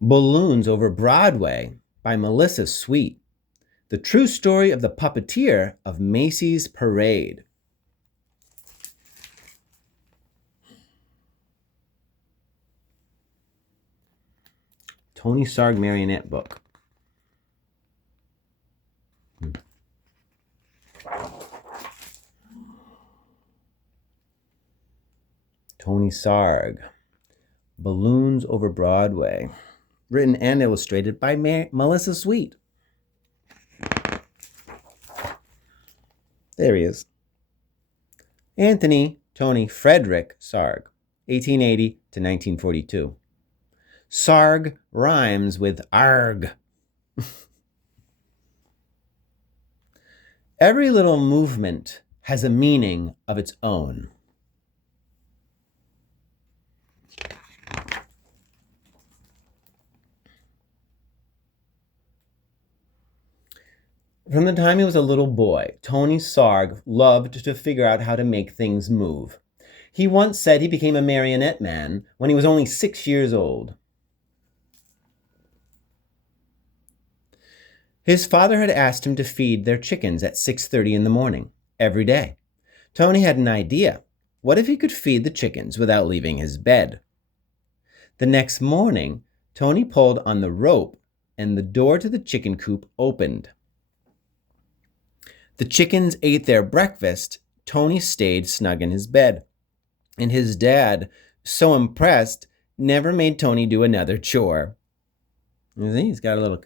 Balloons Over Broadway by Melissa Sweet. The true story of the puppeteer of Macy's Parade. Tony Sarg marionette book. Tony Sarg. Balloons Over Broadway. Written and illustrated by Melissa Sweet. There he is. Anthony Tony Frederick Sarg, 1880 to 1942. Sarg rhymes with arg. Every little movement has a meaning of its own. From the time he was a little boy, Tony Sarg loved to figure out how to make things move. He once said he became a marionette man when he was only 6 years old. His father had asked him to feed their chickens at 6:30 in the morning, every day. Tony had an idea. What if he could feed the chickens without leaving his bed? The next morning, Tony pulled on the rope and the door to the chicken coop opened. The chickens ate their breakfast. Tony stayed snug in his bed. And his dad, so impressed, never made Tony do another chore. You see, he's got a little...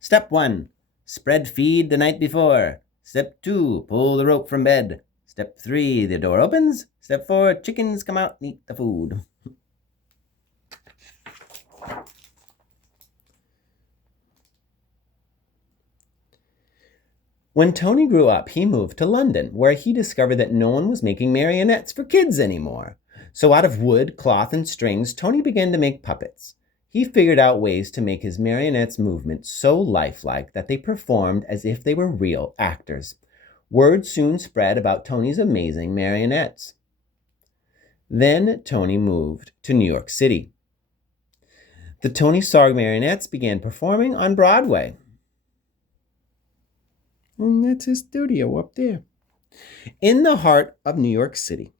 Step 1, spread feed the night before. Step 2, pull the rope from bed. Step 3, the door opens. Step 4, chickens come out and eat the food. When Tony grew up, he moved to London, where he discovered that no one was making marionettes for kids anymore. So out of wood, cloth, and strings, Tony began to make puppets. He figured out ways to make his marionettes' movement so lifelike that they performed as if they were real actors. Word soon spread about Tony's amazing marionettes. Then Tony moved to New York City. The Tony Sarg marionettes began performing on Broadway. And that's his studio up there. In the heart of New York City,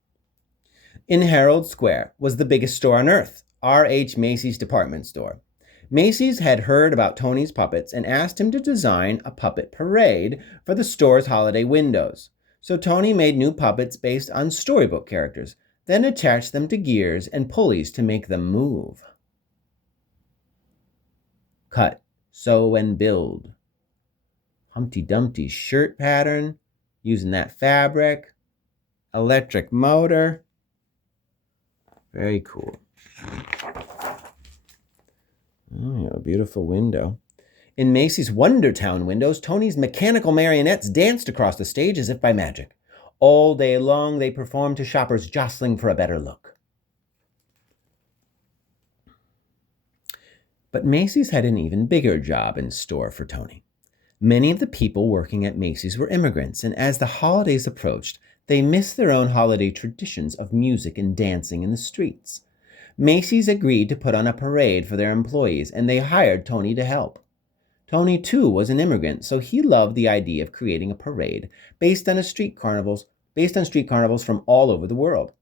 in Herald Square, was the biggest store on earth, R.H. Macy's department store. Macy's had heard about Tony's puppets and asked him to design a puppet parade for the store's holiday windows. So Tony made new puppets based on storybook characters, then attached them to gears and pulleys to make them move. Cut, sew, and build. Humpty Dumpty's shirt pattern, using that fabric, electric motor. Very cool. Oh, yeah, a beautiful window. In Macy's Wondertown windows, Tony's mechanical marionettes danced across the stage as if by magic. All day long, they performed to shoppers jostling for a better look. But Macy's had an even bigger job in store for Tony. Many of the people working at Macy's were immigrants, and as the holidays approached, they missed their own holiday traditions of music and dancing in the streets. Macy's agreed to put on a parade for their employees, and they hired Tony to help. Tony, too, was an immigrant, so he loved the idea of creating a parade based on street carnivals from all over the world.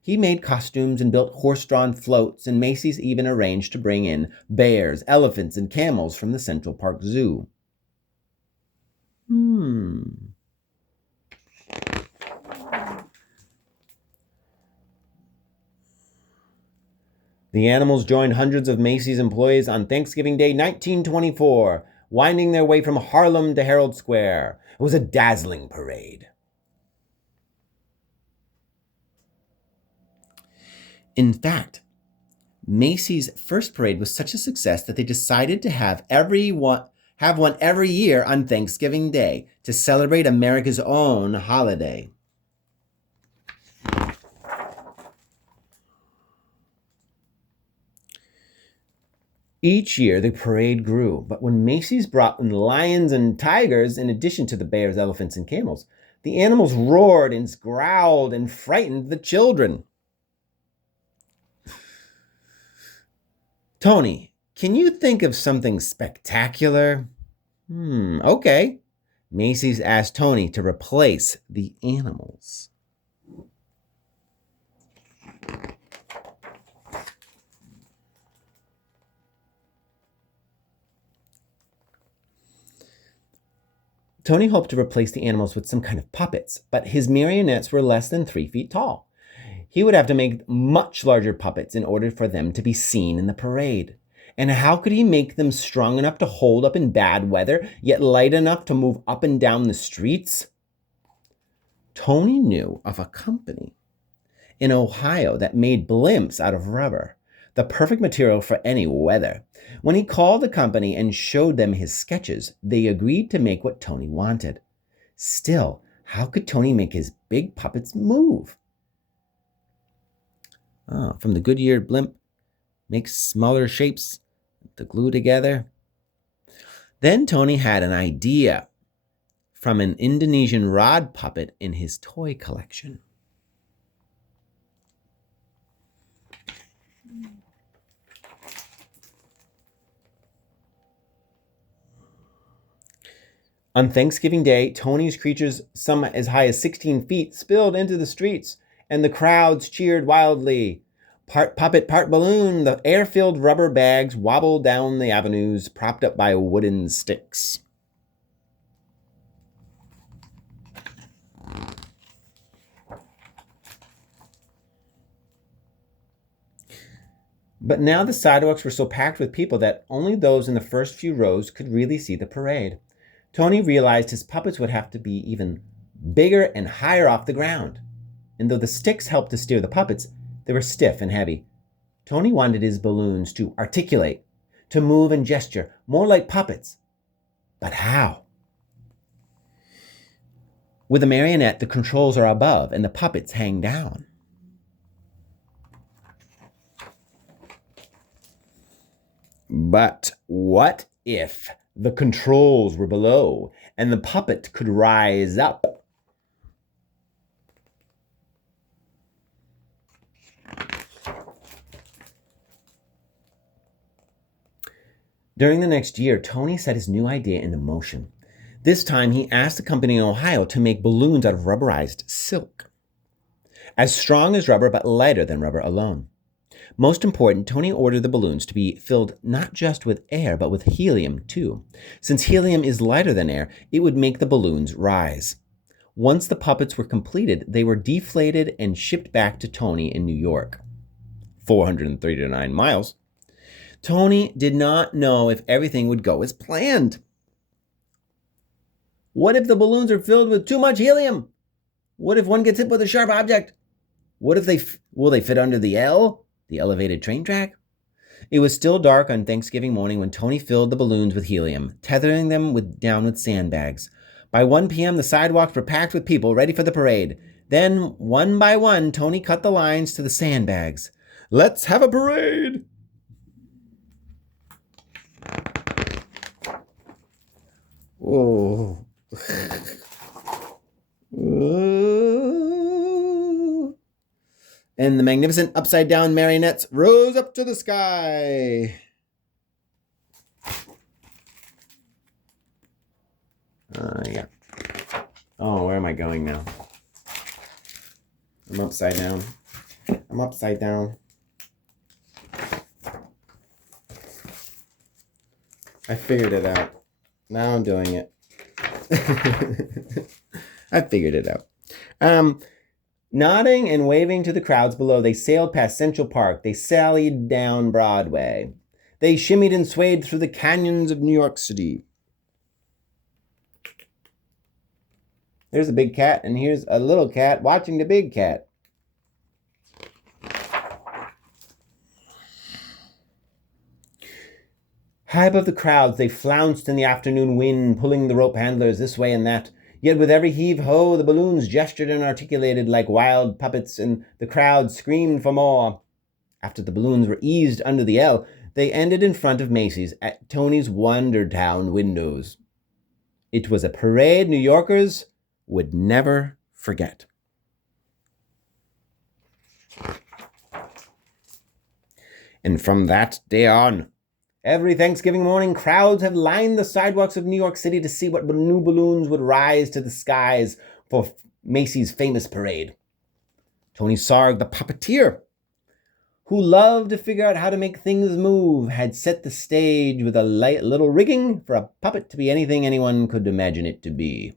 He made costumes and built horse-drawn floats, and Macy's even arranged to bring in bears, elephants, and camels from the Central Park Zoo. The animals joined hundreds of Macy's employees on Thanksgiving Day 1924, winding their way from Harlem to Herald Square. It was a dazzling parade. In fact, Macy's first parade was such a success that they decided to have one every year on Thanksgiving Day to celebrate America's own holiday. Each year, the parade grew, but when Macy's brought in lions and tigers, in addition to the bears, elephants, and camels, the animals roared and growled and frightened the children. Tony, Can you think of something spectacular? Okay. Macy's asked Tony to replace the animals. Tony hoped to replace the animals with some kind of puppets, but his marionettes were less than 3 feet tall. He would have to make much larger puppets in order for them to be seen in the parade. And how could he make them strong enough to hold up in bad weather, yet light enough to move up and down the streets? Tony knew of a company in Ohio that made blimps out of rubber, the perfect material for any weather. When he called the company and showed them his sketches, they agreed to make what Tony wanted. Still, how could Tony make his big puppets move? From the Goodyear blimp, make smaller shapes to glue together. Then Tony had an idea from an Indonesian rod puppet in his toy collection. On Thanksgiving Day, Tony's creatures, some as high as 16 feet, spilled into the streets, and the crowds cheered wildly. Part puppet, part balloon, the air-filled rubber bags wobbled down the avenues, propped up by wooden sticks. But now the sidewalks were so packed with people that only those in the first few rows could really see the parade. Tony realized his puppets would have to be even bigger and higher off the ground. And though the sticks helped to steer the puppets, they were stiff and heavy. Tony wanted his balloons to articulate, to move and gesture, more like puppets. But how? With a marionette, the controls are above and the puppets hang down. But what if the controls were below and the puppet could rise up? During the next year, Tony set his new idea into motion. This time, he asked the company in Ohio to make balloons out of rubberized silk, as strong as rubber but lighter than rubber alone. Most important, Tony ordered the balloons to be filled not just with air, but with helium too. Since helium is lighter than air, it would make the balloons rise. Once the puppets were completed, they were deflated and shipped back to Tony in New York. 439 miles. Tony did not know if everything would go as planned. What if the balloons are filled with too much helium? What if one gets hit with a sharp object? What if will they fit under the L, the elevated train track? It was still dark on Thanksgiving morning when Tony filled the balloons with helium, tethering them down with sandbags. By 1 p.m., the sidewalks were packed with people ready for the parade. Then, one by one, Tony cut the lines to the sandbags. Let's have a parade! Oh. And the magnificent upside-down marionettes rose up to the sky. Yeah. Oh, where am I going now? I'm upside down. I'm upside down. I figured it out. Now I'm doing it. I figured it out. Nodding and waving to the crowds below, they sailed past Central Park. They sallied down Broadway. They shimmied and swayed through the canyons of New York City. There's a big cat, and here's a little cat watching the big cat. High above the crowds, they flounced in the afternoon wind, pulling the rope handlers this way and that. Yet with every heave-ho, the balloons gestured and articulated like wild puppets, and the crowd screamed for more. After the balloons were eased under the L, they ended in front of Macy's at Tony's Wondertown windows. It was a parade New Yorkers would never forget. And from that day on, Every Thanksgiving morning, crowds have lined the sidewalks of New York City to see what new balloons would rise to the skies for Macy's famous parade. Tony Sarg, the puppeteer, who loved to figure out how to make things move, had set the stage with a little rigging for a puppet to be anything anyone could imagine it to be.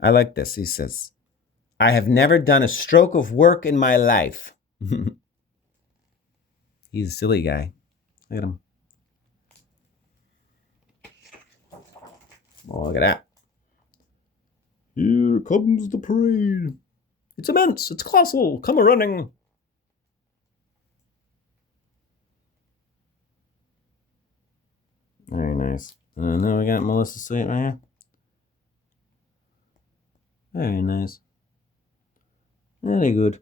I like this. He says, I have never done a stroke of work in my life. He's a silly guy. Look at him. Oh, look at that. Here comes the parade. It's immense. It's colossal. Come a-running. Very nice. Now we got Melissa Slate right here. Very nice. Very good.